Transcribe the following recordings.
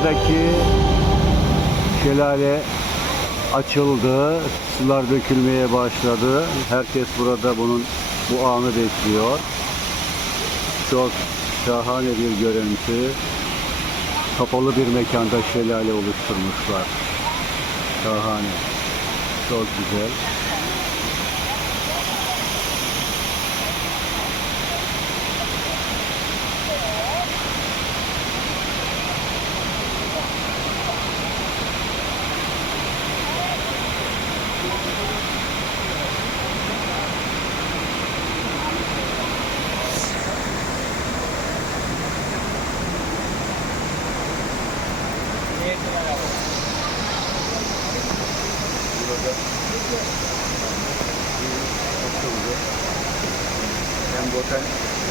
Mekandaki şelale açıldı. Sular dökülmeye başladı. Herkes burada bunun bu anı bekliyor. Çok şahane bir görüntü. Kapalı bir mekanda şelale oluşturmuşlar. Şahane. Çok güzel. Hem botan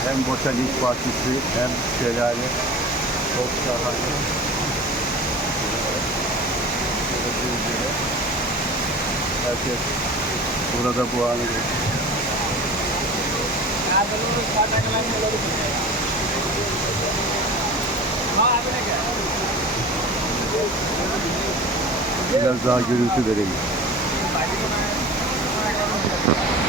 hem botanik bahçesi hem şelale çok şahane. Herkes burada bu anı. Biraz daha görüntü vereyim. Thank you.